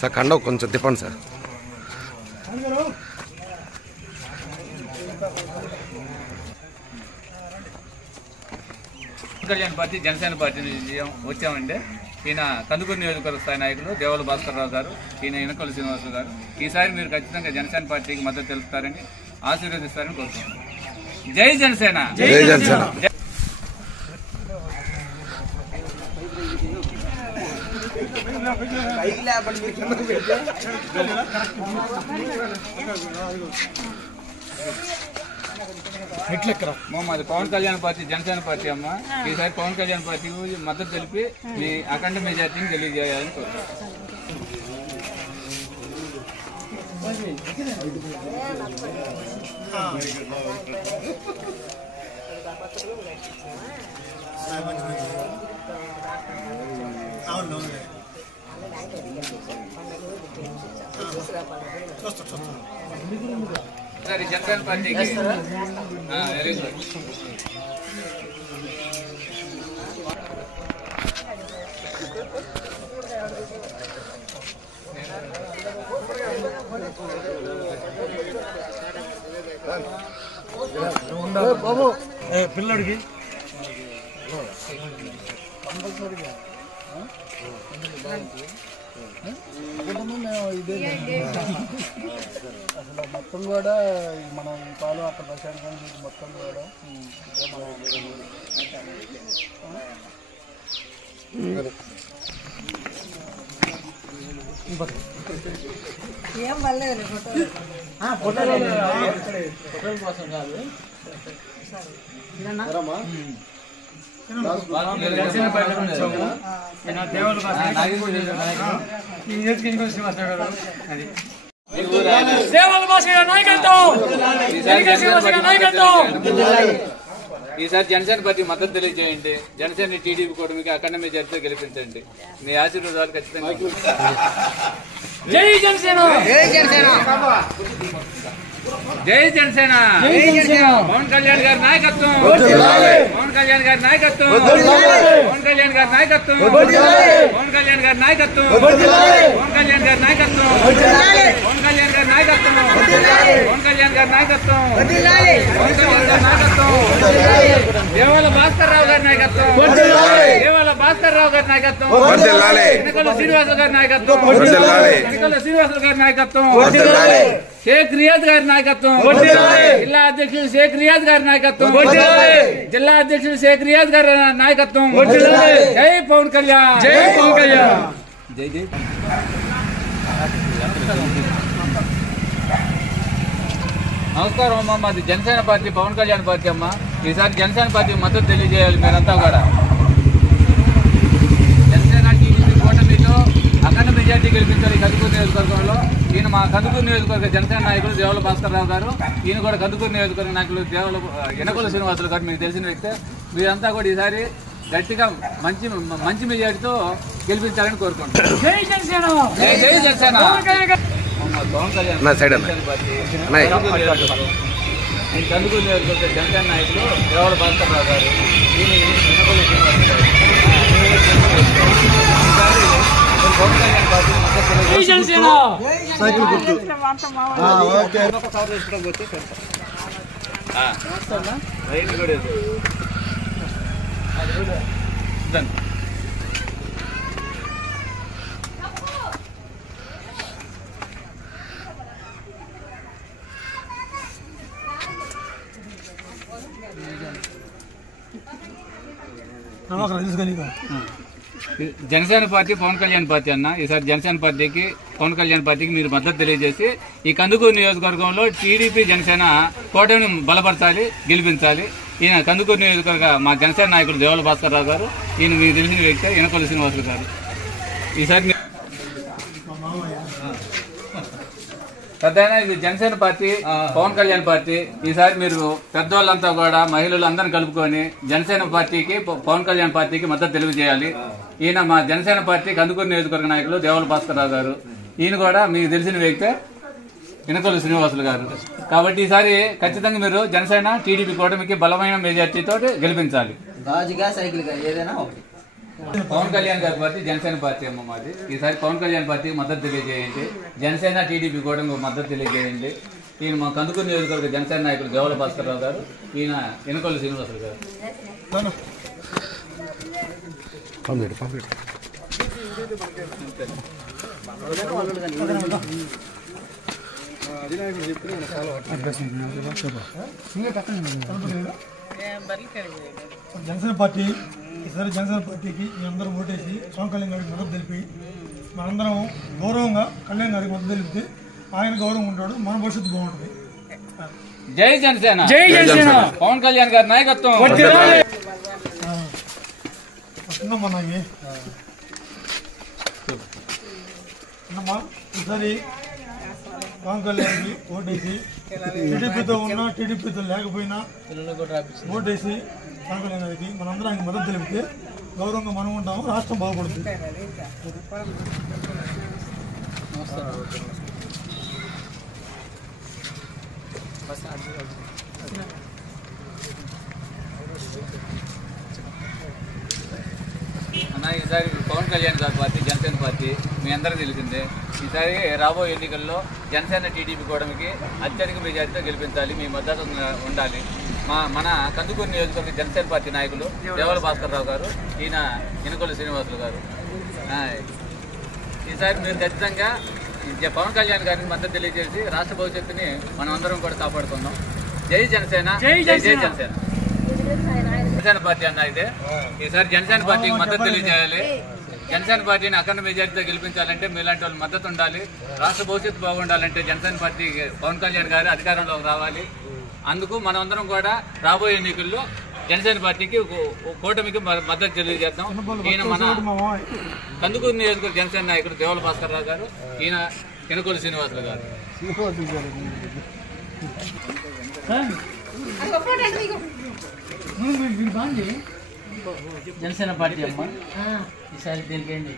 Sir కండ కొంచెం తిప్పండి sir. Kalyan party Janasena party నుంచి వచ్చామండి. ఈయన కందుకూరు నియోజకవర్గ స్థాయి నాయకులు దేవుల భాస్కర్రావు గారు, ఈయన ఇనకొల్లు శ్రీనివాసులు గారు. ఈసారి మీరు ఖచ్చితంగా జనసేన పార్టీకి మద్దతు తెలుపుతారని ఆశీర్వదిస్తారని కోరుతున్నాం. జై జనసేన. జై జనసేన. మాది పవన్ కళ్యాణ్ పార్టీ జనసేన పార్టీ అమ్మ. ఈసారి పవన్ కళ్యాణ్ పార్టీకి మద్దతు తెలిపి మీ అఖండ మెజార్టీని తెలియజేయాలని కోరుతున్నాం. సరే జనసేన పార్టీకి వెరీ గుడ్. బాబు పిల్లడికి ఇదే అసలు మొత్తం కూడా మనం ఈ పాలు అక్కడ బస్టాండ్ మొత్తం కూడా ఏం పర్లేదు ఫోటోల కోసం కాదు. ఈసారి జనసేన పార్టీ మద్దతు తెలియజేయండి. జనసేన టీడీపీ కూడా మీకు అఖండ మెజార్టీతో గెలిపించండి. మీ ఆశీర్వాదాలు ఖచ్చితంగా. జై జనసేన. జై జనసేన. జై జనసేన. పవన్ కళ్యాణ్ గారి నాయకత్వం. పవన్ కళ్యాణ్ గారి నాయకత్వం. పవన్ కళ్యాణ్ గారి నాయకత్వం. పవన్ కళ్యాణ్ గారి నాయకత్వం. పవన్ కళ్యాణ్ గారి నాయకత్వం. పవన్ కళ్యాణ్ గారి నాయకత్వం. పవన్ కళ్యాణ్ గారి నాయకత్వం. పవన్ కళ్యాణ్ గారి నాయకత్వం. దేవాల భాస్కర్రావు గారి నాయకత్వం. దేవాల భాస్కర్రావు గారి నాయకత్వం. ఇనకొల్లు శ్రీనివాసులు గారి నాయకత్వం. ఇనకొల్లు శ్రీనివాసులు గారి నాయకత్వం. షేక్ రియాజ్ గారి నాయకత్వం. జిల్లా అధ్యక్షుడు షేక్ రియాజ్ గారి నాయకత్వం. జిల్లా అధ్యక్షుడు షేక్ రియాజ్ గారి నాయకత్వం. జై పవన్ కళ్యాణ్. జై పవన్ కళ్యాణ్. జై జై. నమస్కారం అమ్మ. మాది జనసేన పార్టీ పవన్ కళ్యాణ్ పార్టీ అమ్మ. ఈసారి జనసేన పార్టీ మద్దతు తెలియజేయాలి మీరంతా కూడా. జనసేన టీడీపీ కూటమితో అఖండ మెజార్టీ గెలిపించాలి కందుకూరు నియోజకవర్గంలో. ఈయన మా కందుకూరు నియోజకవర్గ జనసేన నాయకులు దేవుల భాస్కర్రావు గారు. ఈయన కూడా కందుకూరు నియోజకవర్గ నాయకులు ఇనకొల్లు శ్రీనివాసులు గారు. మీకు తెలిసిన వ్యక్తే. మీరంతా కూడా ఈసారి గట్టిగా మంచి మెజార్టీతో గెలిపించాలని కోరుకుంటున్నాం. జై జనసేన. జై జనసేన. పవన్ కళ్యాణ్ పార్టీ కందుకూరు నియోజకవర్గ జనసేన నాయకులు దేవుల భాస్కర్రావు గారు. ఈయన ఇనకొల్లు శ్రీనివాసులు గారు. పవన్ కళ్యాణ్ పార్టీ సైకిల్ గుర్తు. రైతు కూడా జనసేన పార్టీ పవన్ కళ్యాణ్ పార్టీ అన్న. ఈసారి జనసేన పార్టీకి పవన్ కళ్యాణ్ పార్టీకి మీరు మద్దతు తెలియజేసి ఈ కందుకూరు నియోజకవర్గంలో టీడీపీ జనసేన కూటమిని బలపరచాలి, గెలిపించాలి. ఈయన కందుకూరు నియోజకవర్గ మా జనసేన నాయకుడు దేవుల భాస్కర్రావు గారు. ఈయన మీకు తెలిసిన వ్యక్తి ఇనకొల్లు శ్రీనివాసులు గారు. ఈసారి పెద్దయినా ఇది జనసేన పార్టీ పవన్ కళ్యాణ్ పార్టీ. ఈసారి మీరు పెద్దవాళ్ళంతా కూడా మహిళలు అందరిని కలుపుకొని జనసేన పార్టీకి పవన్ కళ్యాణ్ పార్టీకి మద్దతు తెలియజేయాలి. ఈయన మా జనసేన పార్టీ కందుకూరు నియోజకవర్గ నాయకులు దేవుల భాస్కర్రావు గారు. ఈయన కూడా మీకు తెలిసిన వ్యక్తే ఇనకొల్లు శ్రీనివాసులు గారు. కాబట్టి ఈసారి ఖచ్చితంగా మీరు జనసేన టీడీపీ కూటమికి బలమైన మెజార్టీతో గెలిపించాలి. పవన్ కళ్యాణ్ గారి పార్టీ జనసేన పార్టీ అమ్మ మాది. ఈసారి పవన్ కళ్యాణ్ పార్టీకి మద్దతు తెలియజేయండి. జనసేన టీడీపీ కూడా మద్దతు తెలియజేయండి. ఈయన మా కందుకూరు నియోజకవర్గ జనసేన నాయకులు దేవల భాస్కర్రావు గారు, ఈయన ఎనుకొల్లి శ్రీనివాసులు గారు. జనసేన పార్టీ ఈసారి జనసేన పార్టీకి మీ అందరూ ఓటేసి పవన్ కళ్యాణ్ గారికి మద్దతు తెలిపి మనందరం గౌరవంగా కళ్యాణ్ గారికి మద్దతు తెలిపితే ఆయన గౌరవం ఉంటాడు, మన భవిష్యత్తు బాగుంటుంది. జై జనసేన, జై జనసేన, పవన్ కళ్యాణ్ గారి నాయకత్వం. ఈసారి పవన్ కళ్యాణ్కి ఓటేసి టీడీపీతో ఉన్నా టీడీపీతో లేకపోయినా ఓటేసి పవన్ కళ్యాణ్ గారికి మనందరం ఆయనకి మద్దతు తెలిపితే గౌరవంగా మనం ఉంటాము, రాష్ట్రం బాగుపడుతుంది. అన్న ఈసారి పవన్ కళ్యాణ్ గారి పార్టీ జనసేన పార్టీ మీ అందరికీ తెలిసిందే. ఈసారి రాబోయే ఎన్నికల్లో జనసేన టీడీపీ కూటమికి అత్యధిక మెజార్టీతో గెలిపించాలి, మీ మద్దతు ఉండాలి. మన కందుకూరు నియోజకవర్గ జనసేన పార్టీ నాయకులు దేవల భాస్కర్రావు గారు, ఈయన ఎనుకొల్లి శ్రీనివాసులు గారు. ఈసారి మీరు ఖచ్చితంగా పవన్ కళ్యాణ్ గారికి మద్దతు తెలియజేసి రాష్ట్ర భవిష్యత్తుని మనం అందరం కూడా కాపాడుకుందాం. జై జనసేన, జై జనసేన. జనసేన పార్టీ అన్న అయితే ఈసారి జనసేన పార్టీకి మద్దతు తెలియజేయాలి. జనసేన పార్టీని అఖండ మెజార్టీతో గెలిపించాలంటే మీలాంటి వాళ్ళు మద్దతు ఉండాలి. రాష్ట్ర భవిష్యత్తు బాగుండాలంటే జనసేన పార్టీ పవన్ కళ్యాణ్ గారు అధికారంలోకి రావాలి. అందుకు మనమందరం కూడా రాబోయే ఎన్నికల్లో జనసేన పార్టీకి కూటమికి మద్దతు తెలియజేద్దాం. ఈయన మన కందుకూరు నియోజకవర్గ జనసేన నాయకుడు దేవల భాస్కర్రావు గారు, ఈయన ఎనుకొల్లి శ్రీనివాసులు గారు. జనసేన పార్టీ అమ్మ ఈసారి దీనికి ఏంటి